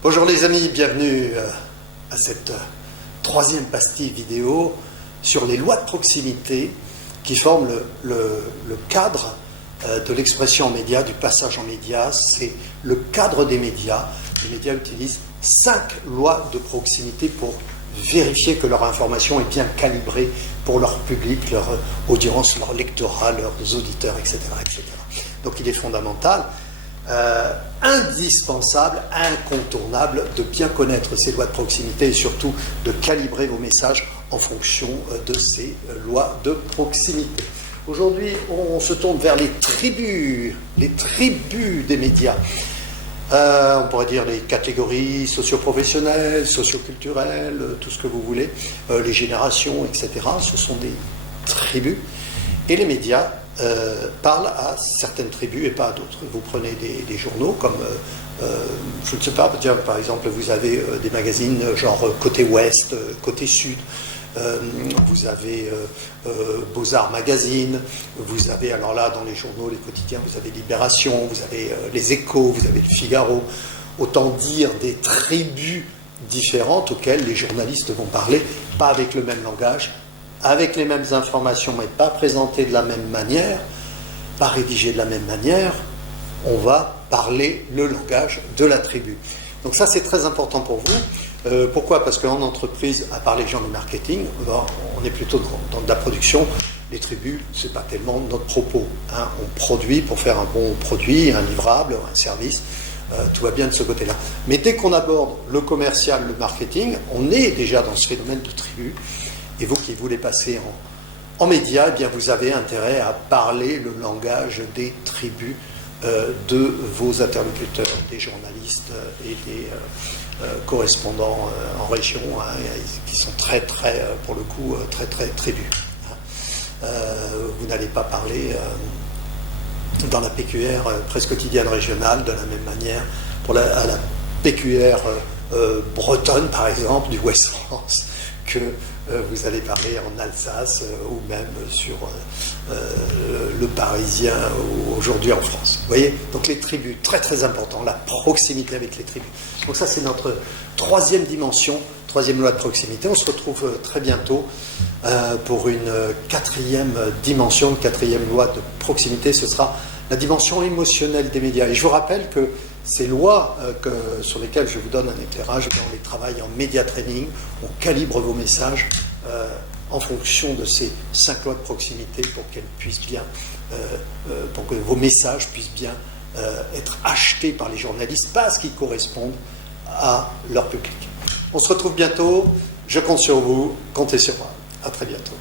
Bonjour les amis, bienvenue à cette troisième pastille vidéo sur les lois de proximité qui forment le cadre de l'expression en médias, du passage en médias. C'est le cadre des médias. Les médias utilisent 5 lois de proximité pour vérifier que leur information est bien calibrée pour leur public, leur audience, leur lectorat, leurs auditeurs, etc., etc. Donc il est fondamental, indispensable, incontournable de bien connaître ces lois de proximité et surtout de calibrer vos messages en fonction de ces lois de proximité. Aujourd'hui, on se tourne vers les tribus des médias. On pourrait dire les catégories socio-professionnelles, socio-culturelles, tout ce que vous voulez, les générations, etc. Ce sont des tribus. Et les médias parlent à certaines tribus et pas à d'autres. Vous prenez des journaux comme, je ne sais pas, par exemple, vous avez des magazines genre côté ouest, côté sud. Vous avez Beaux-Arts Magazine, vous avez, alors là, dans les journaux, les quotidiens, vous avez Libération, vous avez Les Échos, vous avez Le Figaro. Autant dire des tribus différentes auxquelles les journalistes vont parler, pas avec le même langage, avec les mêmes informations, mais pas présentées de la même manière, pas rédigées de la même manière. On va parler le langage de la tribu. Donc ça, c'est très important pour vous. Pourquoi? Parce qu'en entreprise, à part les gens du marketing, on est plutôt dans de la production. Les tribus, c'est pas tellement notre propos. Hein. On produit pour faire un bon produit, un livrable, un service. Tout va bien de ce côté-là. Mais dès qu'on aborde le commercial, le marketing, on est déjà dans ce phénomène de tribu. Et vous qui voulez passer en médias, eh bien vous avez intérêt à parler le langage des tribus de vos interlocuteurs, des journalistes et des correspondants en région, hein, qui sont très, pour le coup, très tribus. Hein. Vous n'allez pas parler dans la PQR presse quotidienne régionale de la même manière à la PQR bretonne, par exemple, du West France, que vous allez parler en Alsace ou même sur le Parisien aujourd'hui en France. Vous voyez? Donc les tribus, très important, la proximité avec les tribus. Donc ça, c'est notre troisième dimension, troisième loi de proximité. On se retrouve très bientôt pour une quatrième dimension, une quatrième loi de proximité. Ce sera la dimension émotionnelle des médias. Et je vous rappelle que ces lois sur lesquelles je vous donne un éclairage, on les travaille en média training, on calibre vos messages en fonction de ces 5 lois de proximité pour qu'elles puissent bien, pour que vos messages puissent bien être achetés par les journalistes parce qu'ils correspondent à leur public. On se retrouve bientôt, je compte sur vous, comptez sur moi. À très bientôt.